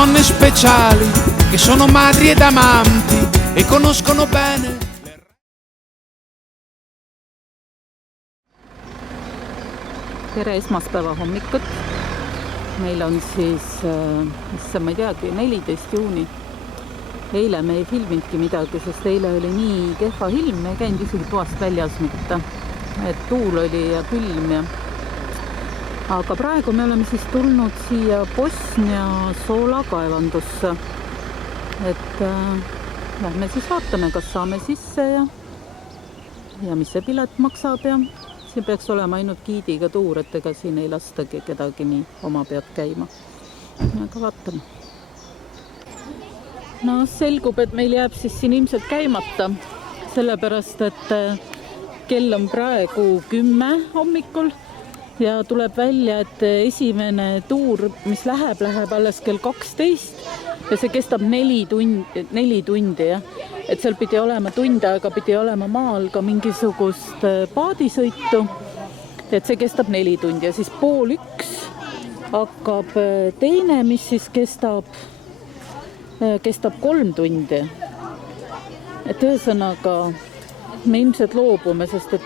donne speciali che sono madri ed amanti e conoscono bene. Tere esmaspäeva hommikut. Meil on siis, ma ei teagi, 14 juuni. Eile me ei filminudki midagi, sest eile oli nii kehva ilm, me ei käinud isegi toast väljas mitte. Et tuul oli ja külm ja... Aga praegu me oleme siis tulnud siia Bosnia soolakaevandusse. Et lähme siis vaatame, kas saame sisse ja mis see pilet maksab ja siin peaks olema ainult giidiga tuur, et ega siin ei lastagi kedagi nii oma pead käima. Aga vaatame. No selgub, et meil jääb siis siin ilmselt käimata, sellepärast, et kell on praegu 10 hommikul ja tuleb välja, et esimene tuur, mis läheb alles kell 12 ja see kestab 4 tundi. Ja? Et seal pidi olema tund aega, pidi olema maal ka mingisugust paadisõitu, et see kestab 4 tundi ja siis 12:30 hakkab teine, mis siis kestab 3 tundi. Et ühesõnaga me ilmselt loobume, sest et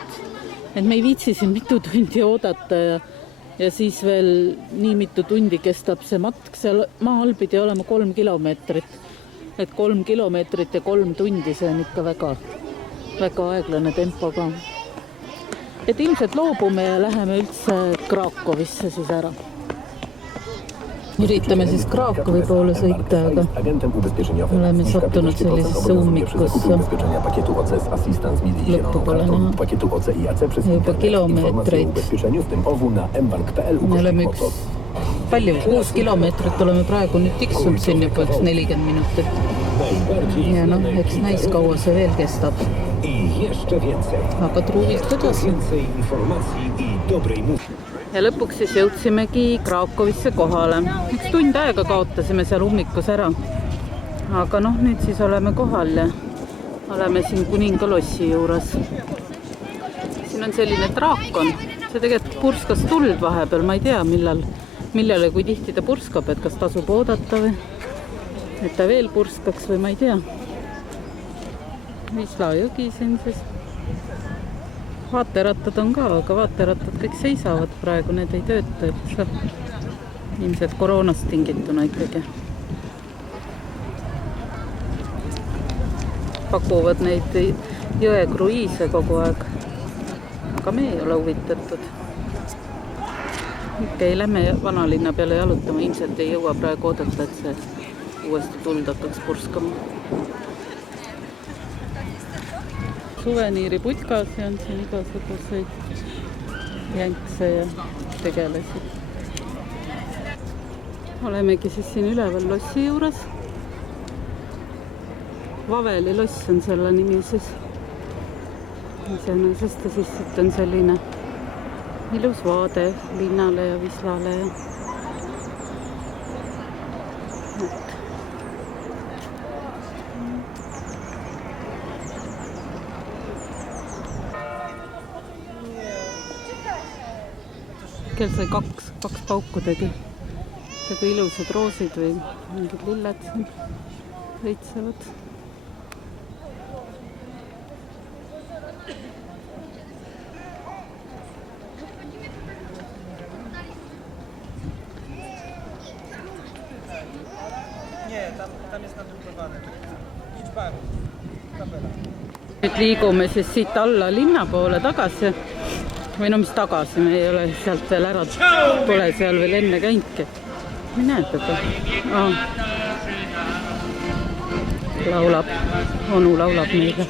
me ei viitsi siin mitu tundi oodata ja siis veel nii mitu tundi kestab see matk. Seal maa all pidi olema 3 kilomeetrit. Et 3 kilomeetrit ja 3 tundi, see on ikka väga aeglane tempo ka. Et ilmselt loobume ja läheme üldse Krakowisse siis ära. Üritame siis Krakowi poole sõita, aga oleme sattunud sellisesse ummikusse. Lõppu pole näha. Juba kilomeetreid. Me oleme palju, 6 kilomeetrit oleme praegu nüüd tiksunud siin juba 40 minutit. Ja noh, eks näis kaua see veel kestab. Aga truuvilt edasi. Ja lõpuks siis jõudsimegi Krakowisse kohale. Üks tund aega kaotasime seal ummikus ära. Aga noh, nüüd siis oleme kohal ja oleme siin Kuningalossi juures. Siin on selline draakon. See tegelikult purskas tuld vahepeal, ma ei tea millal kui tihti ta purskab, et kas tasub oodata või et ta veel purskaks või ma ei tea. Visla jõgi siin siis. Vaaterattad on ka, aga vaaterattad kõik seisavad praegu, need ei tööta. Ilmselt koroonast tingituna ikkagi. Pakuvad neid jõekruiise kogu aeg. Aga me ei ole huvitatud. Okei, lähme vanalinna peale jalutama. Ilmselt ei jõua praegu oodata, et see uuesti tuld hakkaks purskama. Suveniiri putkas ja on siin igasuguseid jänkse ja tegelasi. Olemegi siis siin üleval lossi juures. Vaveli loss on selle nimi siis. Iseenesest ja siis siit on selline ilus vaade linnale ja Vislale ja kell sai kaks pauku tegi. Tegu ilusad roosid või mingid lilled siin võitsevad. Nüüd liigume siis siit alla linna poole tagasi. Või no mis tagasi, me ei ole sealt veel ära, pole seal veel enne käinudki. Ei näe teda. Laulab, onu laulab meile.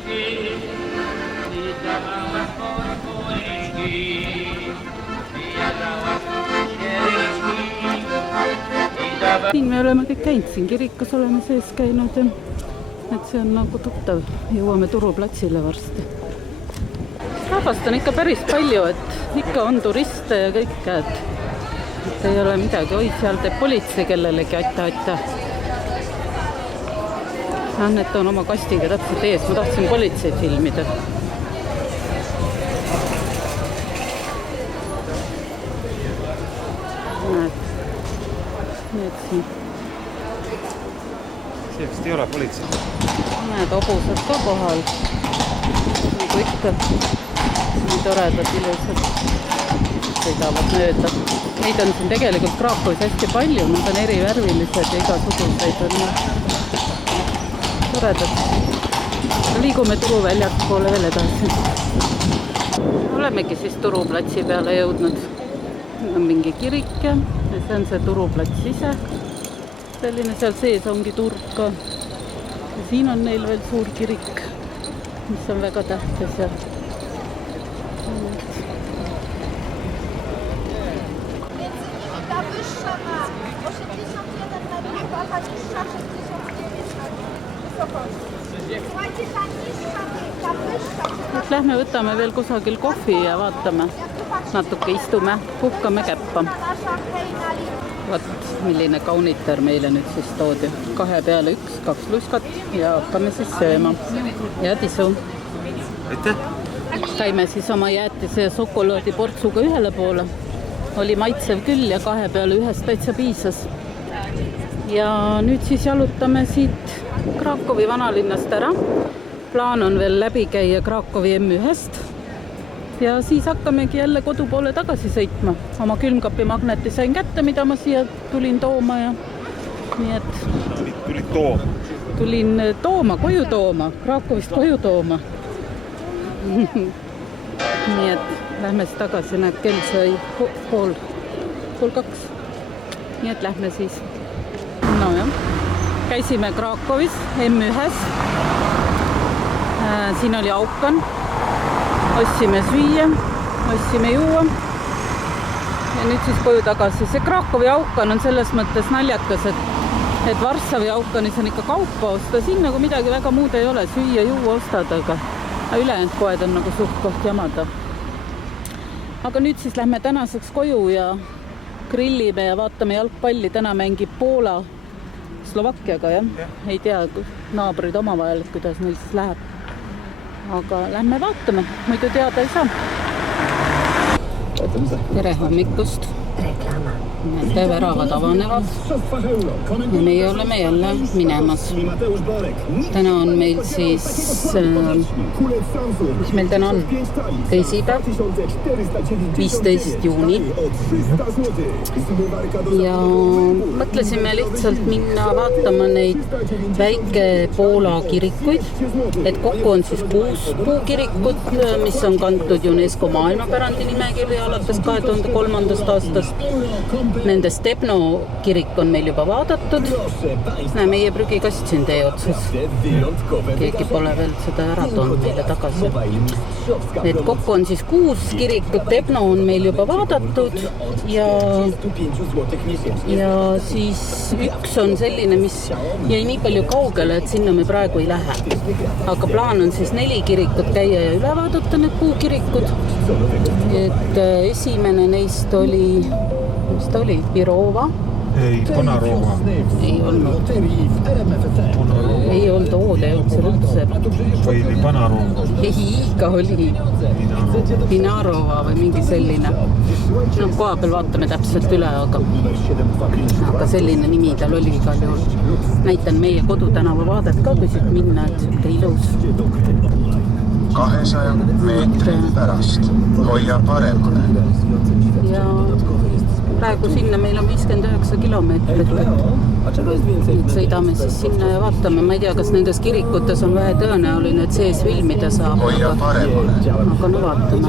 Siin me oleme kõik käinud, siin kirikus oleme sees käinud ja et see on nagu tuttav. Jõuame Turuplatsile varsti. Rahvast on ikka päris palju, et ikka on turiste ja kõike, et ei ole midagi. Oi, seal teeb politsei kellelegi aita. Need on oma kastiga täpselt ees. Ma tahtsin politsei filmida. Näed siin see vist ei ole politsei. Näed hobused ka kohal. Nagu ikka. Nii toredad ilusad. Sõidavad mööda. Neid on siin tegelikult Krakowis hästi palju. Nad on erivärvilised ja igasuguseid on toredad. Liigume turuväljaku poole veel edasi. Olemegi siis turuplatsi peale jõudnud. On mingi kirik ja see on see turuplats ise. Selline seal sees ongi turg ka. Ja siin on neil veel suur kirik, mis on väga tähtis. Ja nüüd lähme võtame veel kusagil kohvi ja vaatame. Natuke istume, puhkame käppa. Vaat, milline kaunitar meile nüüd siis toodi. 2 peale 1, 2 luskat ja hakkame siis sööma. Ja tisu. Aitäh! Saime siis oma jäätise ja šokolaadiportsuga ühele poole. Oli maitsev küll ja 2 peale 1 täitsa piisas. Ja nüüd siis jalutame siit Krakowi vanalinnast ära. Plaan on veel läbi käia Krakowi M1-st. Ja siis hakkamegi jälle kodu poole tagasi sõitma. Oma külmkapi magneti sain kätte, mida ma siia tulin tooma. Ja nii et Tulid tooma? Tulin tooma, koju tooma. Krakowist koju tooma. Nii et lähme siis tagasi. Näed, kell sai pool 2. Nii et lähme siis. No jah. Käisime Krakowis M1-s. Siin oli aukan. Ostsime süüa, ostsime juua ja nüüd siis koju tagasi. See Krakowi aukan on selles mõttes naljakas, et Varssavi aukanis on ikka kaupa osta. Siin nagu midagi väga muud ei ole, süüa, juua ostad, aga ülejäänud poed on nagu suht koht jamada. Aga nüüd siis lähme tänaseks koju ja grillime ja vaatame jalgpalli. Täna mängib Poola Slovakkiaga, jah? Ei tea, naabrid omavahel, kuidas neil siis läheb. Aga lähme vaatame, muidu teada ei saa. Tere hommikust. Näete, väravad avanevad. Ja meie oleme jälle minemas. Täna on meil siis, mis meil täna on? Teisipäev, 15. juuni. Ja mõtlesime lihtsalt minna vaatama neid väike Poola kirikuid. Et kokku on siis 6 puukirikut, mis on kantud UNESCO maailmapärandi nimekirja alates 2003. aastast. Nendest Debno kirik on meil juba vaadatud. Näe, meie prügikast siin tee otsas. Keegi pole veel seda ära toonud meile tagasi. Et kokku on siis 6 kirikut. Debno on meil juba vaadatud ja siis üks on selline, mis jäi nii palju kaugele, et sinna me praegu ei lähe. Aga plaan on siis 4 kirikut käia ja üle vaadata need puukirikud. Et esimene neist oli, mis ta oli? Pirova? Ei, Panarova. Ei olnud. Ei olnud oode üldse. Või Panarova. Ei, ka oli. Pinarova või mingi selline. No, koha peal vaatame täpselt üle, aga selline nimi tal oli igal juhul. Näitan meie kodutänava vaadet ka, kui siit minna, et siuke ilus. 200 meetri pärast hoia paremale. Ja praegu sinna meil on 59 kilomeetrit. Nüüd sõidame siis sinna ja vaatame. Ma ei tea, kas nendes kirikutes on vähe tõenäoline, et sees filmida saab. Hoia paremale. Aga no vaatame.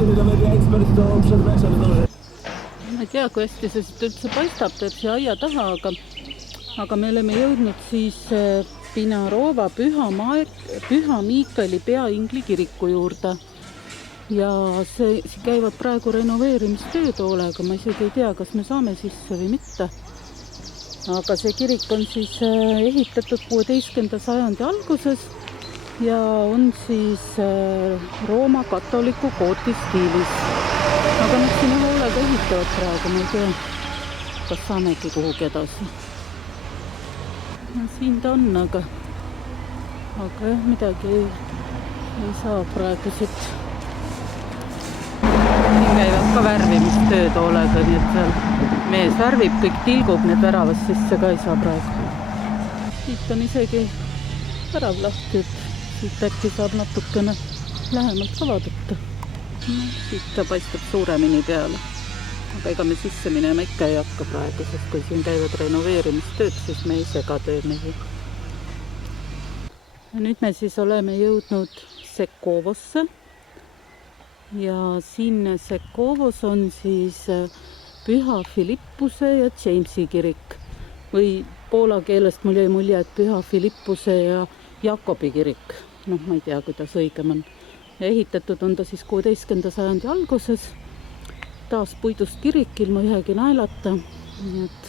Ma ei tea, kui hästi see siit üldse paistab, teeb see aia taha, aga me oleme jõudnud siis Pinarova Püha Miikali peaingli kiriku juurde. Ja see käivad praegu renoveerimistööd hoolega. Ma isegi ei tea, kas me saame sisse või mitte. Aga see kirik on siis ehitatud 16. sajandi alguses ja on siis Rooma katoliku kooti stiilis. Aga nad siin hoolega ehitavad praegu, ma ei tea, kas saamegi kuhugi edasi. Siin ta on, aga jah, midagi ei saa praegu siit. Siin käivad ka värvimistööd hoolega, nii et seal mees värvib, kõik tilgub, need väravast sisse ka ei saa praegu. Siit on isegi värav lahti, et siit äkki saab natukene lähemalt ka vaadata. Siit ta paistab suuremini peale. Aga ega me sisse minema ikka ei hakka praegu, sest kui siin käivad renoveerimistööd, siis me ei sega töömehi. Nüüd me siis oleme jõudnud Sekovosse ja siin Sekovos on siis Püha Filippuse ja Jamesi kirik või poola keelest mul jäi mulje, et Püha Filippuse ja Jakobi kirik. Ma ei tea, kuidas õigem on. Ja ehitatud on ta siis 16. sajandi alguses. Taas puidust kirik ilma ühegi naelata. Nii et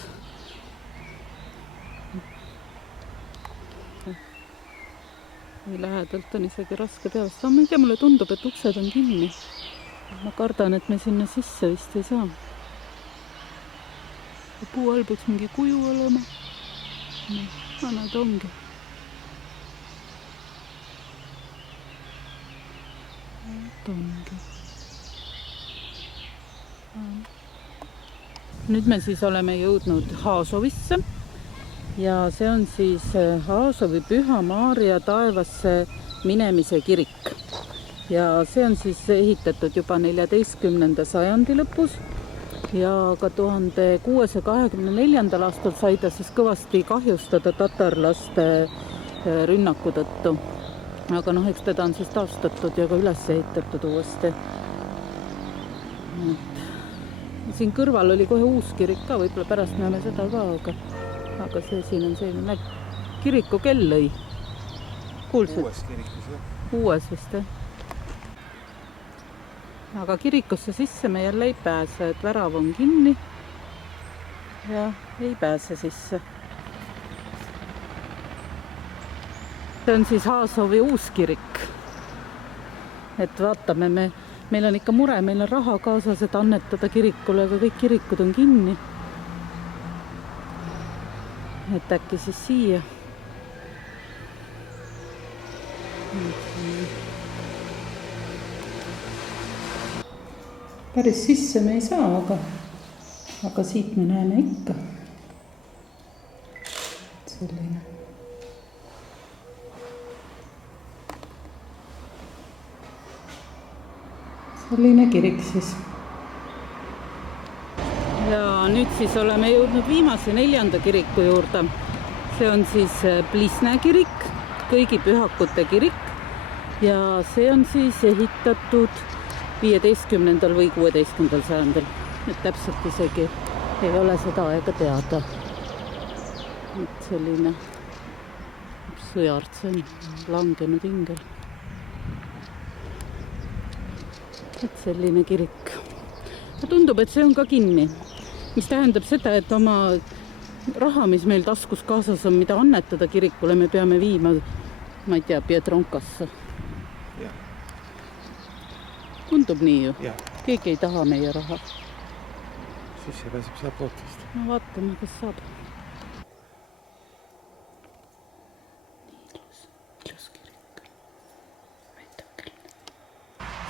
või lähedalt on isegi raske peast. Ma ei tea, mulle tundub, et uksed on kinni. Ma kardan, et me sinna sisse vist ei saa. Puu all peaks mingi kuju olema. Nad ongi. Nüüd me siis oleme jõudnud Haasovisse ja see on siis Haasovi Püha Maarja taevasse minemise kirik. Ja see on siis ehitatud juba 14. sajandi lõpus ja ka 1624. aastal sai ta siis kõvasti kahjustada tatarlaste rünnaku tõttu. Aga eks teda on siis taastatud ja ka üles ehitatud uuesti. Siin kõrval oli kohe uus kirik ka, võib-olla pärast näeme seda ka, aga see siin on selline kiriku kellõi. Kuulsid? Uues kirikus, jah. Uues vist, jah. Aga kirikusse sisse me jälle ei pääse, et värav on kinni ja ei pääse sisse. See on siis Haasovi uus kirik. Et vaatame, meil on ikka mure, meil on raha kaasas, et annetada kirikule, aga kõik kirikud on kinni. Et äkki siis siia. Päris sisse me ei saa, aga siit me näeme ikka. Selline kirik siis. Ja nüüd siis oleme jõudnud viimase 4. kiriku juurde. See on siis Plisne kirik, kõigi pühakute kirik. Ja see on siis ehitatud 15. või 16. sajandil. Et täpselt isegi ei ole seda aega teada. Et selline sõjart, see on langenud ingel. Et selline kirik. Tundub, et see on ka kinni. Mis tähendab seda, et oma raha, mis meil taskus kaasas on, mida annetada kirikule, me peame viima, ma ei tea, Pietronkasse. Ja. Tundub nii ju. Ja. Keegi ei taha meie raha. Siis see pääseb saab ootast. No vaatame, kas saab.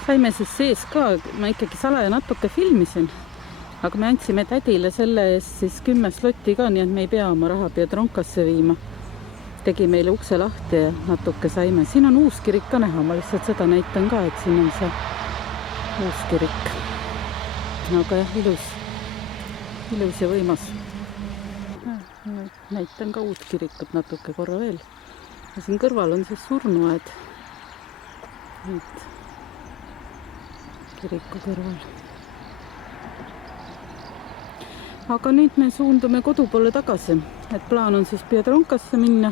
Saime siis sees ka, ma ikkagi salaja natuke filmisin, aga me andsime tädile selle eest siis 10 slotti ka, nii et me ei pea oma raha Pietronkasse viima. Tegi meile ukse lahti ja natuke saime. Siin on uus kirik ka näha, ma lihtsalt seda näitan ka, et siin on see uus kirik. Aga jah, ilus ja võimas. Näitan ka uut kirikut natuke korra veel. Ja siin kõrval on siis surnuaed. Kiriku kõrval. Aga nüüd me suundume kodu poole tagasi, et plaan on siis Pietronkasse minna.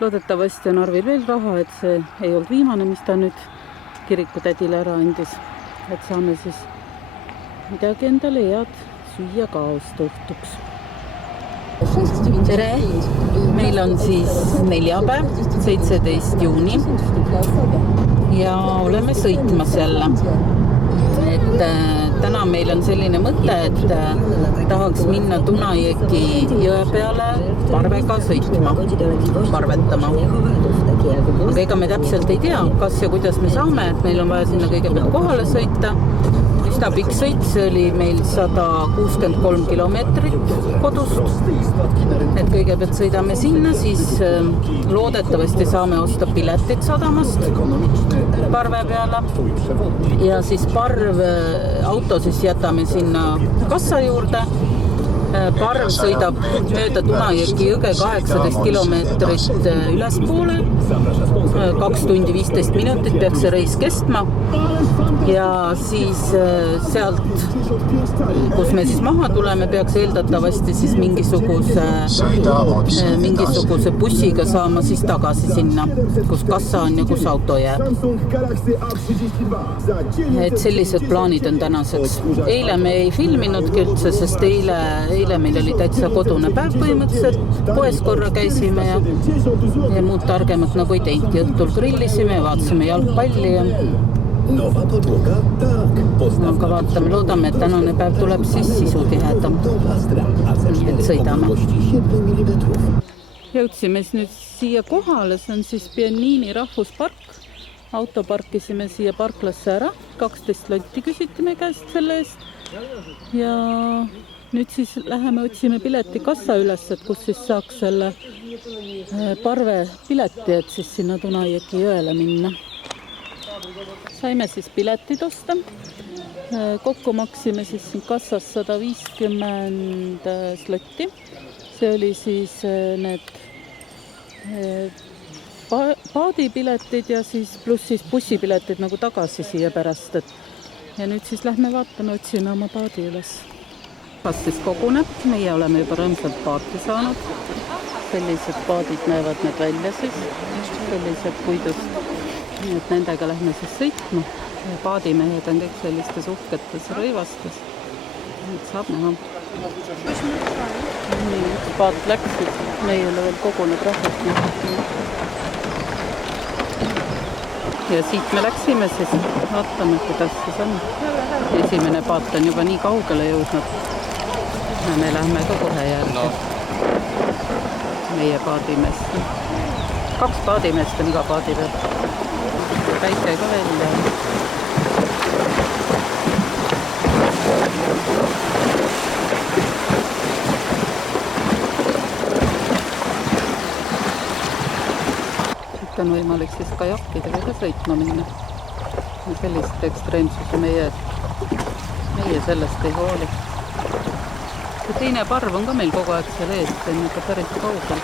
Loodetavasti on Arvil veel raha, et see ei olnud viimane, mis ta nüüd kiriku tädile ära andis. Et saame siis midagi endale head süüa ka õhtuks. Tere! Meil on siis neljapäev, 17. juuni ja oleme sõitmas jälle. Et täna meil on selline mõte, et tahaks minna Dunajõki jõe peale parvega sõitma, parvetama. Aga ega me täpselt ei tea, kas ja kuidas me saame, et meil on vaja sinna kõigepealt kohale sõita üsna pikk sõit, see oli meil 163 kilomeetrit kodust. Et kõigepealt sõidame sinna, siis loodetavasti saame osta piletid sadamast parve peale ja siis auto siis jätame sinna kassa juurde. Parv sõidab mööda Dunajõgi jõge 18 kilomeetrit ülespoole, 2 tundi 15 minutit peaks see reis kestma ja siis sealt, kus me siis maha tuleme, peaks eeldatavasti siis mingisuguse bussiga saama siis tagasi sinna, kus kassa on ja kus auto jääb. Et sellised plaanid on tänaseks. Eile me ei filminudki üldse, sest eile meil oli täitsa kodune päev põhimõtteliselt, poes korra käisime ja muud targemat nagu ei teinud. Õhtul grillisime ja vaatasime jalgpalli ja aga vaatame, loodame, et tänane päev tuleb siis sisutihedam, et sõidame. Jõudsime nüüd siia kohale, see on siis Pionini rahvuspark. Auto parkisime siia parklasse ära, 12 lotti küsiti me käest selle eest ja nüüd siis läheme otsime pileti kassa üles, et kus siis saaks selle parve pileti, et siis sinna Dunajõgi jõele minna. Saime siis piletid osta. Kokku maksime siis kassas 150 slotti. See oli siis need paadipiletid ja siis pluss siis bussipiletid nagu tagasi siia pärast. Ja nüüd siis lähme vaatame, otsime oma paadi üles. Kas siis koguneb, meie oleme juba rõõmsalt paati saanud. Sellised paadid näevad need välja siis, sellised puidust. Nii et nendega lähme siis sõitma. Paadimehed on kõik sellistes uhketes rõivastes. Nüüd saab näha. Nii, üks paat läks, meie veel koguneb rahvast. Ja siit me läksime siis, vaatame, kuidas siis on. Esimene paat on juba nii kaugele jõudnud. Ja me lähme ka kohe järgi. Meie paadimeest. 2 paadimeest on iga paadi peal. Päike ka välja. Siit on võimalik siis kajakkidega ka sõitma minna. Ja sellist ekstreemsuse meie sellest ei hooli. Ja teine parv on ka meil kogu aeg seal ees, see on ikka päris kaugel.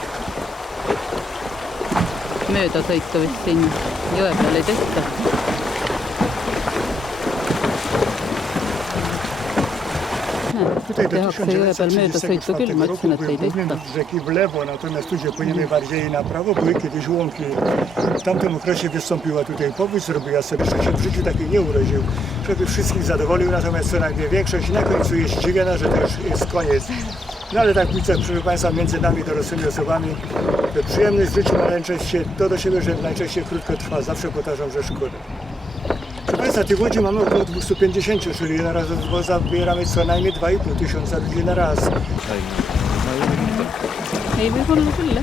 Mööda sõitu vist siin jõe peal ei tehta. Tehakse jõe peal mööda sõitu küll, ma ütlesin, et ei tehta. Rzeki w lewo, natomiast tu się płyniemy bardziej na prawo, były kiedyś łąki. W tamtym okresie wystąpiła tutaj powódź, zrobiła sobie, że się w życiu takiej nie urodził, żeby wszystkich zadowolił, natomiast co najmniej większość na końcu jest zdziwiona, że to już jest koniec. No ale tak widzę, proszę Państwa, między nami dorosłymi osobami, przyjemność w życiu ma najczęściej to do siebie, że najczęściej krótko trwa, zawsze powtarzam, że szkoda. Proszę Państwa, tych ludzi mamy około 250, czyli na raz zabieramy co najmniej 2500 ludzi na raz. Ei võib olla küll,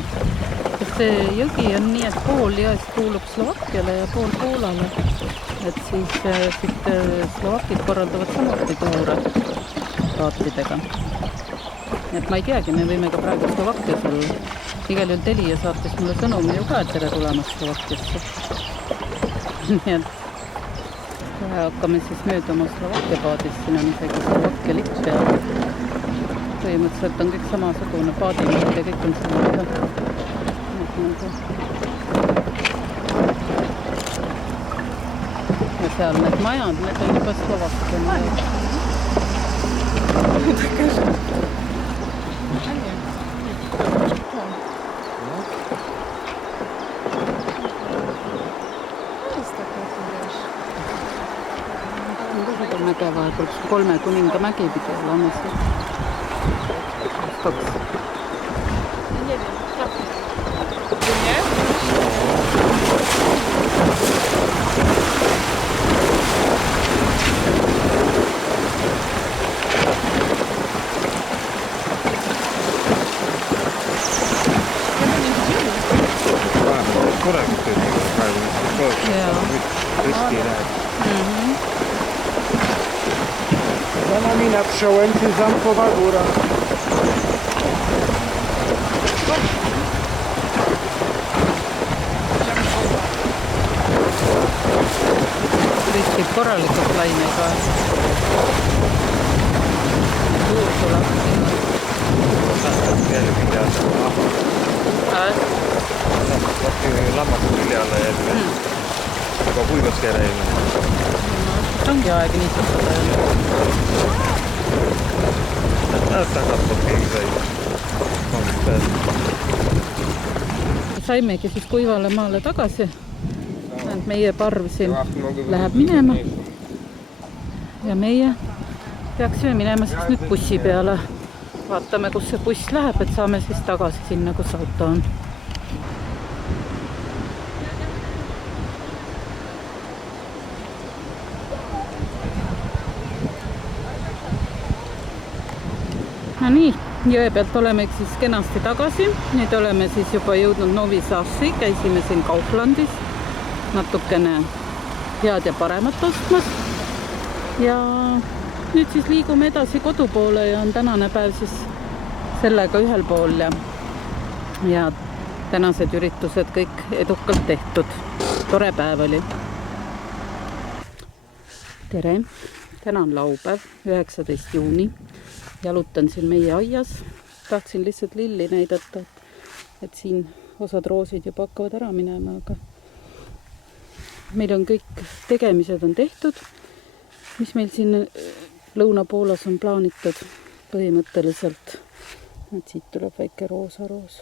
et see jõgi on nii, et pool jõest kuulub Slovakkiale ja pool Poolale. Et siis Slovakid korraldavad samuti tuure paatidega. Et ma ei teagi, me võime ka praegu Slovakkias olla. Igal juhul Telia saatis mulle sõnumi ju ka, et tere tulemast Slovakkiasse. Nii et hakkame siis mööduma Slovakkia paadis, siin on isegi Slovakkia lipp peal. Põhimõtteliselt on kõik samasugune paadimehed ja kõik on selline. Ja seal need majad, need on juba Slovakkia majad. Mäge vahepeal, 3 kuninga mägi pidi olema siin. 2. Nie wiem, nie? Korraga töötab praegu, riski ei lähe. na przełęczy Zamkowa Góra. Võtsid korralikult lainega. Suur lahti. Jälgi teada. Lammas küljale ja juba kuivas keele eelmine. Ongi aeg niisutada. Tagatud keegi sai. Saimegi siis kuivale maale tagasi. Meie parv siin läheb minema. Ja meie peaksime minema siis nüüd bussi peale. Vaatame, kus see buss läheb, et saame siis tagasi sinna, kus auto on. No nii, jõe pealt oleme siis kenasti tagasi. Nüüd oleme siis juba jõudnud Novi Sassi. Käisime siin Kauflandis natukene head ja paremat ostmas. Ja nüüd siis liigume edasi kodu poole ja on tänane päev siis sellega ühel pool ja tänased üritused kõik edukalt tehtud. Tore päev oli. Tere! Täna on laupäev, 19. juuni. Jalutan siin meie aias. Tahtsin lihtsalt lilli näidata, et siin osad roosid juba hakkavad ära minema, aga meil on kõik tegemised on tehtud, mis meil siin Lõuna-Poolas on plaanitud põhimõtteliselt. Et siit tuleb väike roosa roos.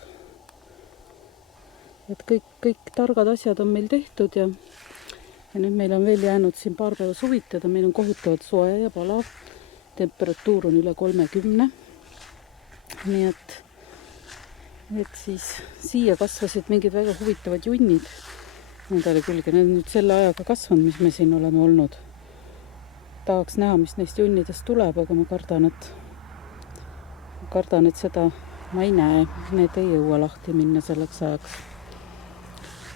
Et kõik targad asjad on meil tehtud ja nüüd meil on veel jäänud siin paar päeva suvitada. Meil on kohutavalt soe ja palav. Temperatuur on üle 30. Nii et siis siia kasvasid mingid väga huvitavad junnid. Need oli külge. Need on nüüd selle ajaga kasvanud, mis me siin oleme olnud. Tahaks näha, mis neist junnidest tuleb, aga ma kardan, et seda ma ei näe. Need ei jõua lahti minna selleks ajaks.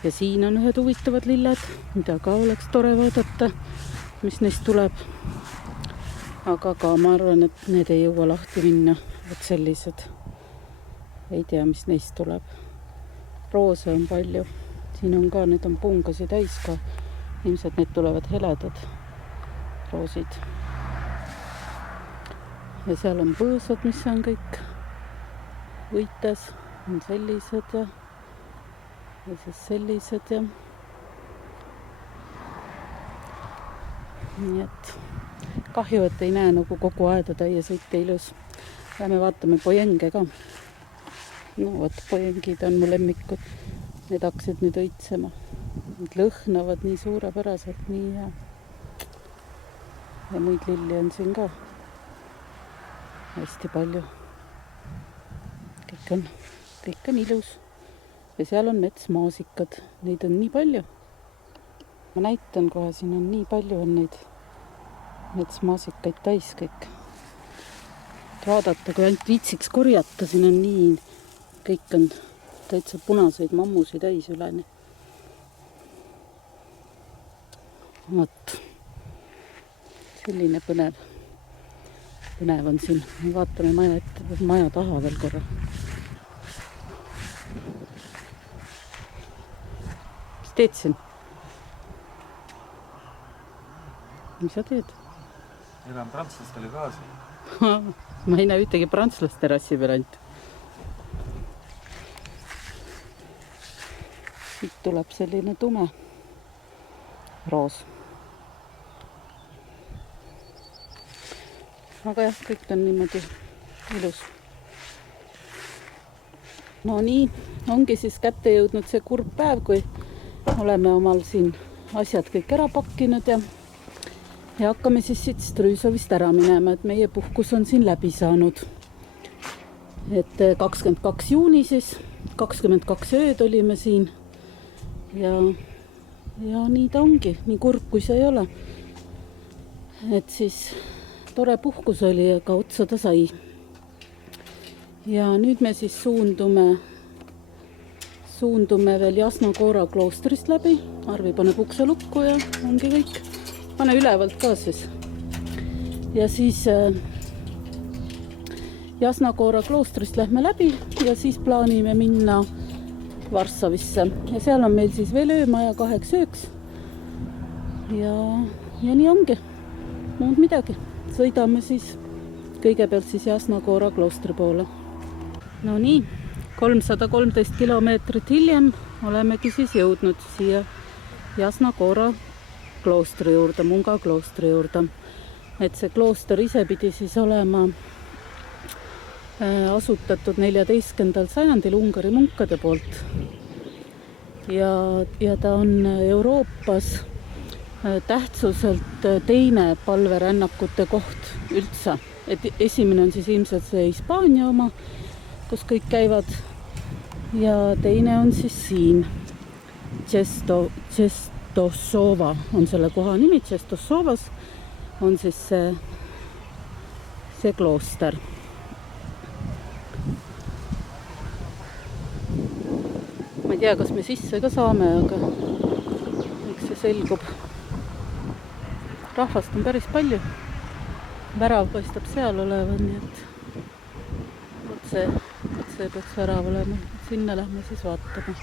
Ja siin on ühed huvitavad lilled, mida ka oleks tore vaadata, mis neist tuleb. Aga ka ma arvan, et need ei jõua lahti minna. Et sellised. Ei tea, mis neist tuleb. Roose on palju. Siin on ka, need on pungasi täis ka. Ilmselt need tulevad heledad roosid. Ja seal on põõsad, mis on kõik võites. On sellised ja siis sellised ja nii et kahju, et ei näe nagu kogu aeda täie sõite ilus. Ja me vaatame pojenge ka. No vot, pojengid on mu lemmikud. Need hakkasid nüüd õitsema. Need lõhnavad nii suurepäraselt, nii hea. Ja muid lilli on siin ka hästi palju. Kõik on ilus. Ja seal on metsmaasikad. Neid on nii palju. Ma näitan kohe, siin on nii palju on neid metsmaasikaid täis kõik. Vaadata, kui ainult viitsiks korjata, siin on nii, kõik on täitsa punaseid mammusi täis üleni. Vot, selline põnev on siin. Vaatame maja taha veel korra. Mis teed siin? Mis sa teed? Elan prantslastele kaasa. Ma ei näe ühtegi prantslast terrassi peal ainult. Siit tuleb selline tume roos. Aga jah, kõik on niimoodi ilus. No nii, ongi siis kätte jõudnud see kurb päev, kui oleme omal siin asjad kõik ära pakkinud ja hakkame siis siit Strüüsovist ära minema, et meie puhkus on siin läbi saanud. Et 22. juuni siis, 22 ööd olime siin ja nii ta ongi, nii kurb kui see ei ole. Et siis tore puhkus oli, aga otsa ta sai. Ja nüüd me siis suundume veel Jasna-Koora kloostrist läbi. Arvi paneb ukse lukku ja ongi kõik. Pane ülevalt ka siis. Ja siis Jasna-Gora kloostrist lähme läbi ja siis plaanime minna Varssavisse. Ja seal on meil siis veel öömaja 2 ööks. Ja nii ongi. Muud midagi. Sõidame siis kõigepealt siis Jasna-Gora kloostri poole. No nii, 313 kilomeetrit hiljem olemegi siis jõudnud siia Jasna-Gora kloostri juurde, Munga kloostri juurde. Et see klooster ise pidi siis olema asutatud 14. sajandil Ungari munkade poolt. Ja ta on Euroopas tähtsuselt teine palverännakute koht üldse. Et esimene on siis ilmselt see Hispaania oma, kus kõik käivad. Ja teine on siis siin. Czestochowa on selle koha nimi. Czestochowas on siis see klooster. Ma ei tea, kas me sisse ka saame, aga eks see selgub. Rahvast on päris palju. Värav paistab seal olevan, nii et see peaks värav olema. Sinna lähme siis vaatama.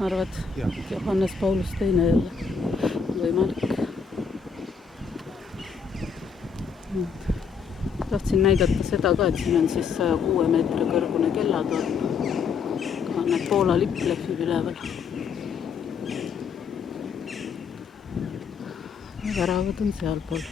Arvad, Johannes Paulus teine jälle võimalik. Tahtsin näidata seda ka, et siin on siis 106 meetri kõrgune kellatorn. Ka need Poola lipp lehvib üleval. Väravad on sealpool.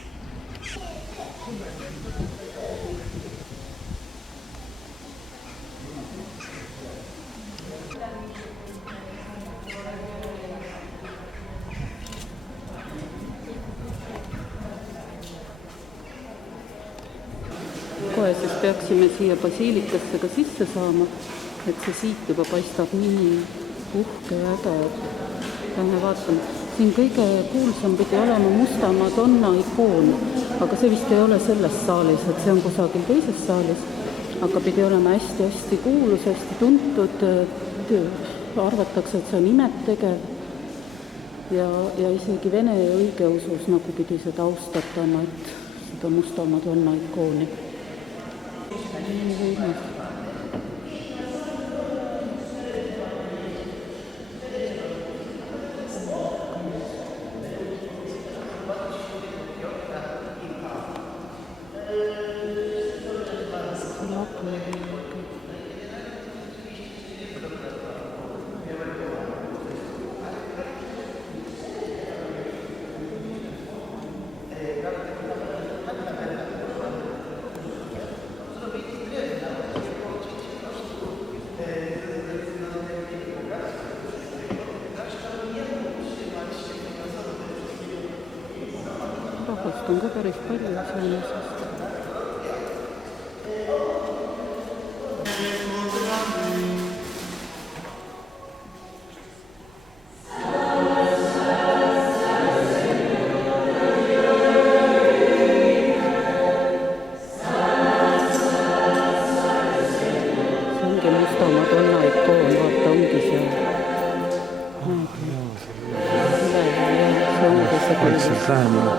Kohe siis peaksime siia basiilikasse ka sisse saama, et see siit juba paistab nii uhke ja äge. Lähme vaatame. Siin kõige kuulsam pidi olema Musta Madonna ikoon, aga see vist ei ole selles saalis, et see on kusagil teises saalis, aga pidi olema hästi kuulus, hästi tuntud. Arvatakse, et see on imet tegev ja isegi vene õigeusus nagu pidi seda austatama, et seda Musta Madonna ikooni. Nii võimas. Rahvast on ka päris palju iseenesest. See ongi Musta Madonna ikoon, vaata ongi seal. See ongi see Vaikselt lähemale.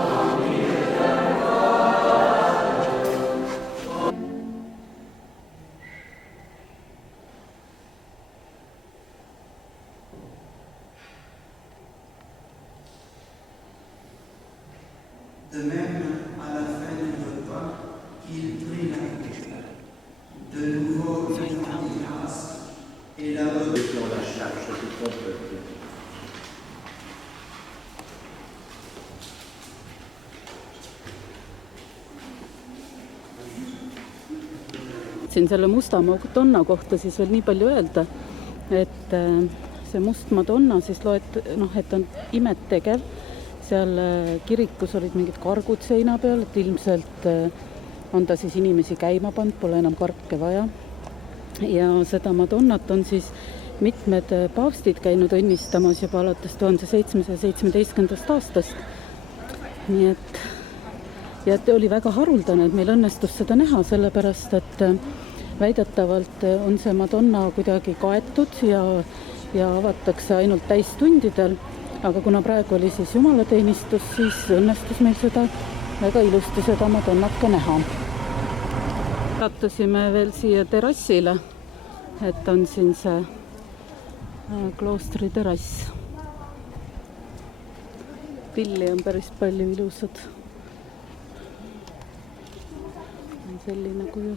De même, à la fin du repas, il prit la coupe. De nouveau, il rendit grâce et la redit dans la charge du peuple. Siin selle Musta Madonna kohta siis veel nii palju öelda, et see Must Madonna siis et on imet tegev. Seal kirikus olid mingid kargud seina peal, et ilmselt on ta siis inimesi käima pannud, pole enam karke vaja. Ja seda Madonnat on siis mitmed paavstid käinud õnnistamas juba alates 1717. aastast. Nii et oli väga haruldane, et meil õnnestus seda näha, sellepärast et väidetavalt on see Madonna kuidagi kaetud ja avatakse ainult täistundidel. aga kuna praegu oli siis jumalateenistus, siis õnnestus meil seda väga ilusti seda Madonnat ka näha. Sattusime veel siia terrassile, et on siin see kloostri terrass. Pilli on päris palju ilusad. On selline kuju.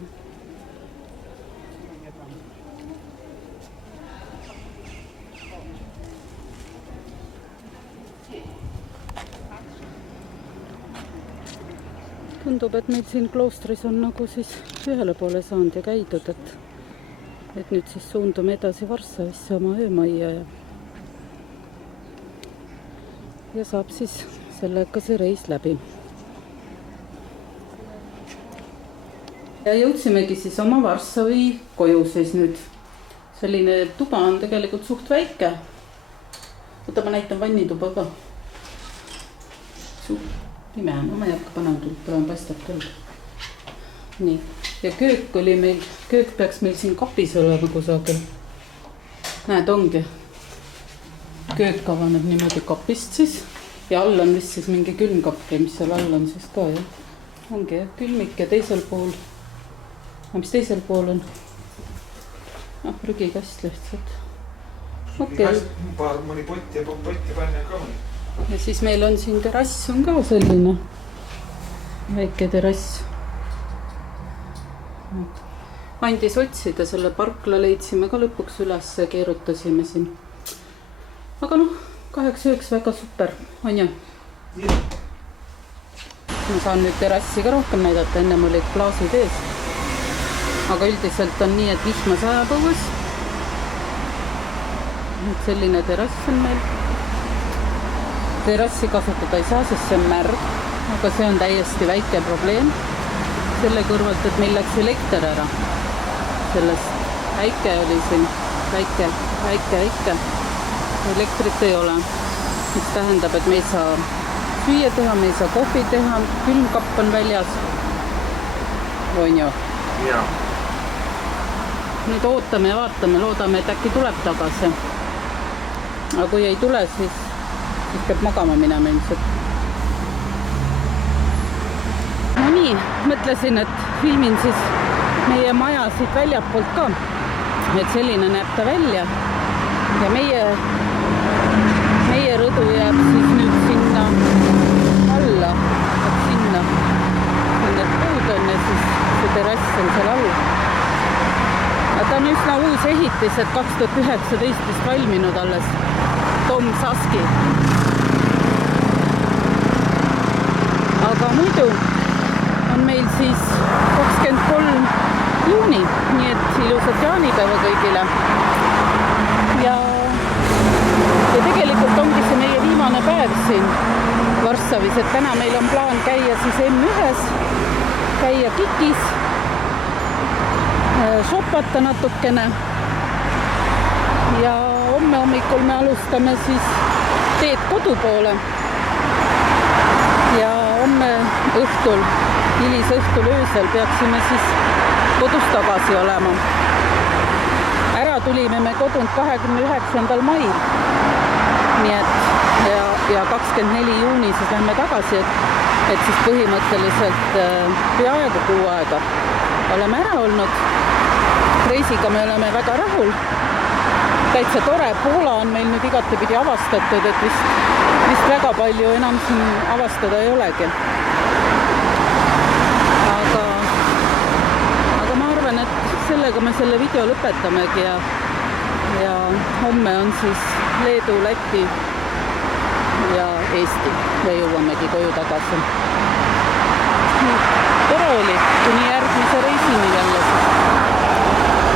Tundub, et meil siin kloostris on nagu siis ühele poole saanud ja käidud, et nüüd siis suundume edasi Varssavisse oma öömajja ja saab siis sellega see reis läbi. Ja jõudsimegi siis oma Varssavi koju siis nüüd. Selline tuba on tegelikult suht väike. Võta ma näitan vannituba ka. Pime on, ma ei hakka panema tuld, praegu paistab küll. Nii, ja köök oli meil, köök peaks meil siin kapis olema kusagil. Näed, ongi. Köök avaneb niimoodi kapist siis ja all on vist siis mingi külmkappi, mis seal all on siis ka, jah. Ongi jah, külmik ja teisel pool. Mis teisel pool on? Prügikast lihtsalt. Okei. Mõni pott ja panna ka mõni. Ja siis meil on siin terrass on ka selline väike terrass. Andis otsida, selle parkla leidsime ka lõpuks üles ja keerutasime siin. Aga 8-9 väga super, on ju? Ma saan nüüd terrassi ka rohkem näidata, ennem olid klaasid ees. Aga üldiselt on nii, et vihma sajab õues. Selline terrass on meil. Terrassi kasutada ei saa, sest see on märg, aga see on täiesti väike probleem. Selle kõrvalt, et meil läks elekter ära. Sellest väike oli siin, väike. Elektrit ei ole. Mis tähendab, et me ei saa süüa teha, me ei saa kohvi teha, külmkapp on väljas. On ju? Jaa. Nüüd ootame ja vaatame, loodame, et äkki tuleb tagasi. Aga kui ei tule, siis peab magama minema ilmselt. No nii, mõtlesin, et filmin siis meie maja siit väljapoolt ka. Et selline näeb ta välja. Ja meie rõdu jääb siis nüüd sinna alla. Sinna need puud on ja siis see terrass on seal all. Aga ta on üsna uus ehitis, et 2019 vist valminud alles. Tom Saski. Aga muidu on meil siis 23 juuni, nii et ilusat jaanipäeva kõigile. Ja tegelikult ongi see meie viimane päev siin Varssavis, et täna meil on plaan käia siis M1-s, käia Kikis, shoppata natukene ja homme hommikul me alustame siis teed kodu poole ja homme õhtul, hilisõhtul öösel peaksime siis kodus tagasi olema. Ära tulime me kodunt 29. mail, nii et ja 24. juuni siis lähme tagasi, et siis põhimõtteliselt peaaegu 6 aega oleme ära olnud. Reisiga me oleme väga rahul. Täitsa tore, Poola on meil nüüd igatepidi avastatud, et vist väga palju enam siin avastada ei olegi. Aga ma arvan, et sellega me selle video lõpetamegi ja homme on siis Leedu, Läti ja Eesti ja jõuamegi koju tagasi. Tore oli, kuni järgmise reisini jälle.